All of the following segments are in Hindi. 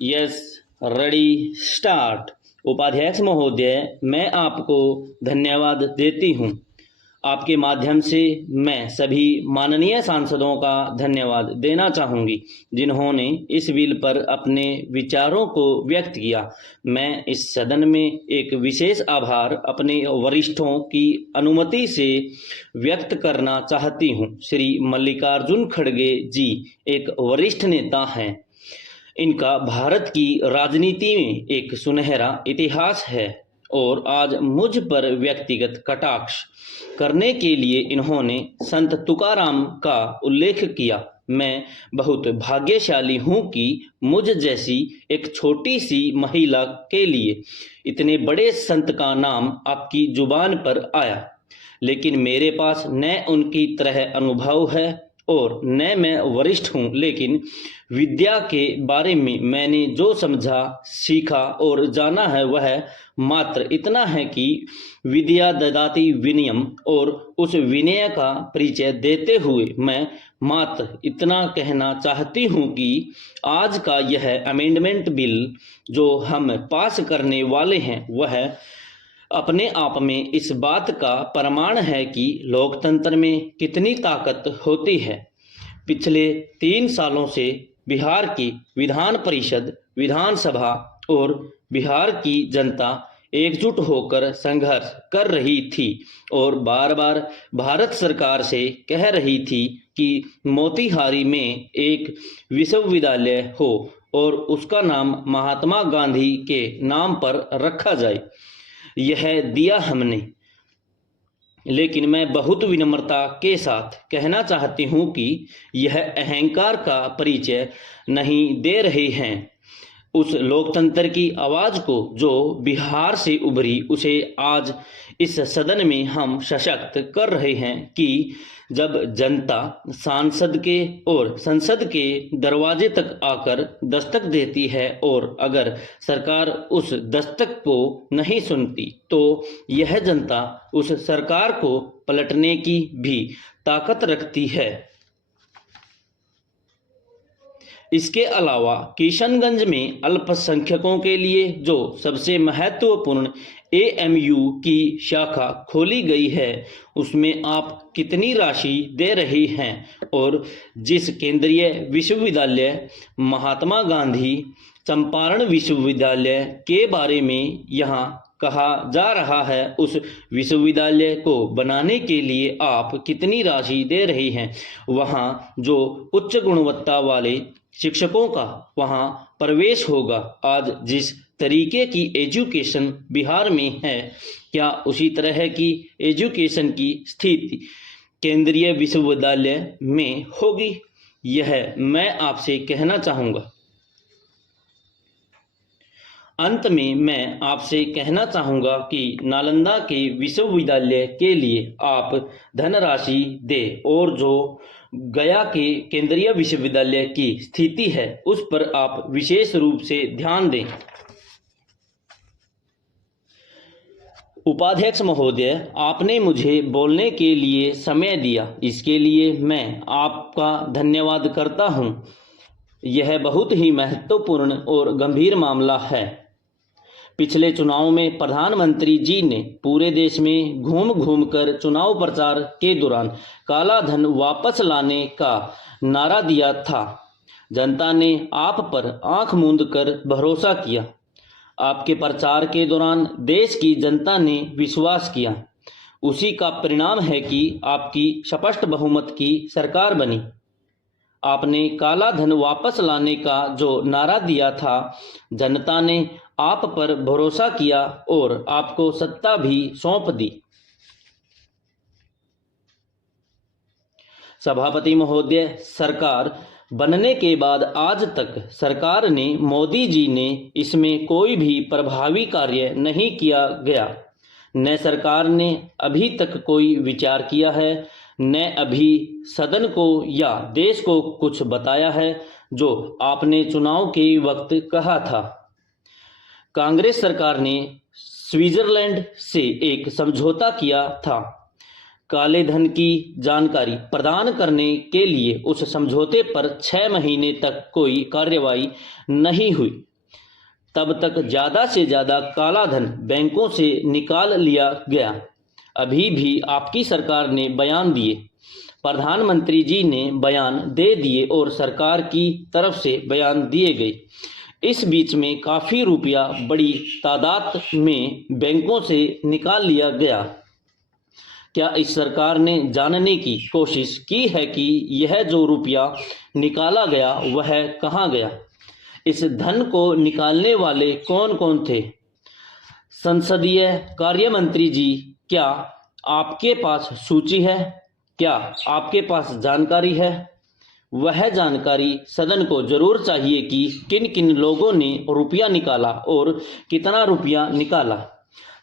Yes, ready, start. उपाध्यक्ष महोदय, मैं आपको धन्यवाद देती हूँ। आपके माध्यम से मैं सभी माननीय सांसदों का धन्यवाद देना चाहूँगी जिन्होंने इस बिल पर अपने विचारों को व्यक्त किया। मैं इस सदन में एक विशेष आभार अपने वरिष्ठों की अनुमति से व्यक्त करना चाहती हूँ। श्री मल्लिकार्जुन खड़गे जी एक वरिष्ठ नेता हैं। इनका भारत की राजनीति में एक सुनहरा इतिहास है और आज मुझ पर व्यक्तिगत कटाक्ष करने के लिए इन्होंने संत तुकाराम का उल्लेख किया। मैं बहुत भाग्यशाली हूँ कि मुझ जैसी एक छोटी सी महिला के लिए इतने बड़े संत का नाम आपकी जुबान पर आया, लेकिन मेरे पास न उनकी तरह अनुभव है और न मैं वरिष्ठ हूँ, लेकिन विद्या के बारे में मैंने जो समझा, सीखा और जाना है वह मात्र इतना है कि विद्या ददाति विनयम, और उस विनय का परिचय देते हुए मैं मात्र इतना कहना चाहती हूँ कि आज का यह अमेंडमेंट बिल जो हम पास करने वाले हैं वह अपने आप में इस बात का प्रमाण है कि लोकतंत्र में कितनी ताकत होती है। पिछले 3 सालों से बिहार की विधान परिषद, विधानसभा और बिहार की जनता एकजुट होकर संघर्ष कर रही थी और बार बार भारत सरकार से कह रही थी कि मोतीहारी में एक विश्वविद्यालय हो और उसका नाम महात्मा गांधी के नाम पर रखा जाए। यह दिया हमने, लेकिन मैं बहुत विनम्रता के साथ कहना चाहती हूँ कि यह अहंकार का परिचय नहीं दे रहे हैं। उस लोकतंत्र की आवाज़ को जो बिहार से उभरी उसे आज इस सदन में हम सशक्त कर रहे हैं कि जब जनता सांसद के और संसद के दरवाजे तक आकर दस्तक देती है और अगर सरकार उस दस्तक को नहीं सुनती तो यह जनता उस सरकार को पलटने की भी ताकत रखती है। इसके अलावा किशनगंज में अल्पसंख्यकों के लिए जो सबसे महत्वपूर्ण एएमयू की शाखा खोली गई है उसमें आप कितनी राशि दे रही हैं, और जिस केंद्रीय विश्वविद्यालय महात्मा गांधी चंपारण विश्वविद्यालय के बारे में यहाँ कहा जा रहा है उस विश्वविद्यालय को बनाने के लिए आप कितनी राशि दे रही हैं। वहाँ जो उच्च गुणवत्ता वाले शिक्षकों का वहाँ प्रवेश होगा। आज जिस तरीके की एजुकेशन बिहार में है, क्या उसी तरह की एजुकेशन की स्थिति केंद्रीय विश्वविद्यालय में होगी? यह मैं आपसे कहना चाहूँगा। अंत में मैं आपसे कहना चाहूँगा कि नालंदा के विश्वविद्यालय के लिए आप धनराशि दें और जो गया के केंद्रीय विश्वविद्यालय की स्थिति है उस पर आप विशेष रूप से ध्यान दें। उपाध्यक्ष महोदय, आपने मुझे बोलने के लिए समय दिया, इसके लिए मैं आपका धन्यवाद करता हूं। यह बहुत ही महत्वपूर्ण और गंभीर मामला है। पिछले चुनाव में प्रधानमंत्री जी ने पूरे देश में घूम घूम कर चुनाव प्रचार के दौरान काला धन वापस लाने का नारा दिया था। जनता ने आप पर आंख मूंद कर भरोसा किया। आपके प्रचार के दौरान देश की जनता ने विश्वास किया। उसी का परिणाम है कि आपकी स्पष्ट बहुमत की सरकार बनी। आपने काला धन वापस लाने का जो नारा दिया था, जनता ने आप पर भरोसा किया और आपको सत्ता भी सौंप दी। सभापति महोदय, सरकार बनने के बाद आज तक सरकार ने, मोदी जी ने इसमें कोई भी प्रभावी कार्य नहीं किया गया। न सरकार ने अभी तक कोई विचार किया है, न अभी सदन को या देश को कुछ बताया है जो आपने चुनाव के वक्त कहा था। कांग्रेस सरकार ने स्विट्जरलैंड से एक समझौता किया था। काले धन की जानकारी प्रदान करने के लिए उस समझौते पर 6 महीने तक कोई कार्रवाई नहीं हुई। तब तक ज़्यादा से ज़्यादा काला धन बैंकों से निकाल लिया गया। अभी भी आपकी सरकार ने बयान दिए, प्रधानमंत्री जी ने बयान दे दिए और सरकार की तरफ से बयान दिए गए। इस बीच में काफ़ी रुपया बड़ी तादाद में बैंकों से निकाल लिया गया। क्या इस सरकार ने जानने की कोशिश की है कि यह जो रुपया निकाला गया वह कहाँ गया? इस धन को निकालने वाले कौन कौन थे? संसदीय कार्य मंत्री जी, क्या आपके पास सूची है? क्या आपके पास जानकारी है? वह जानकारी सदन को जरूर चाहिए कि किन किन लोगों ने रुपया निकाला और कितना रुपया निकाला।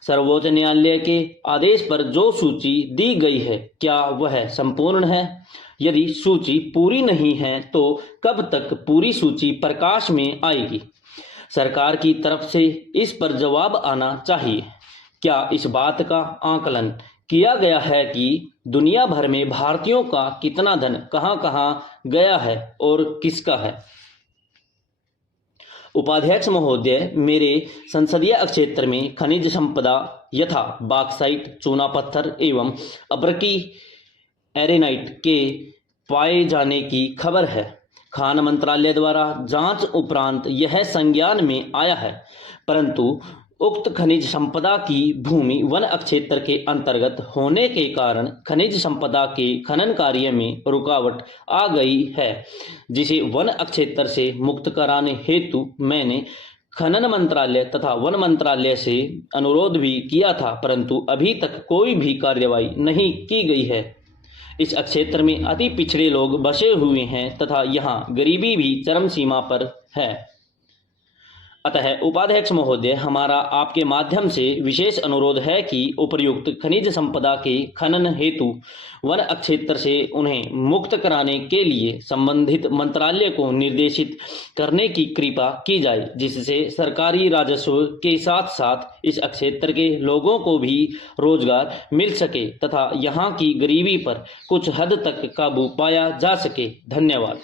सर्वोच्च न्यायालय के आदेश पर जो सूची दी गई है, क्या वह संपूर्ण है? यदि सूची पूरी नहीं है तो कब तक पूरी सूची प्रकाश में आएगी? सरकार की तरफ से इस पर जवाब आना चाहिए। क्या इस बात का आकलन किया गया है कि दुनिया भर में भारतीयों का कितना धन कहां-कहां गया है और किसका है? उपाध्यक्ष महोदय, मेरे संसदीय क्षेत्र में खनिज संपदा यथा बॉक्साइट, चूना पत्थर एवं अब्रकी एरेनाइट के पाए जाने की खबर है। खान मंत्रालय द्वारा जांच उपरांत यह संज्ञान में आया है, परंतु उक्त खनिज संपदा की भूमि वन क्षेत्र के अंतर्गत होने के कारण खनिज संपदा के खनन कार्य में रुकावट आ गई है, जिसे वन क्षेत्र से मुक्त कराने हेतु मैंने खनन मंत्रालय तथा वन मंत्रालय से अनुरोध भी किया था, परंतु अभी तक कोई भी कार्रवाई नहीं की गई है। इस क्षेत्र में अति पिछड़े लोग बसे हुए हैं तथा यहाँ गरीबी भी चरम सीमा पर है। अतः उपाध्यक्ष महोदय, हमारा आपके माध्यम से विशेष अनुरोध है कि उपर्युक्त खनिज संपदा के खनन हेतु वन क्षेत्र से उन्हें मुक्त कराने के लिए संबंधित मंत्रालय को निर्देशित करने की कृपा की जाए, जिससे सरकारी राजस्व के साथ साथ इस क्षेत्र के लोगों को भी रोजगार मिल सके तथा यहाँ की गरीबी पर कुछ हद तक काबू पाया जा सके। धन्यवाद।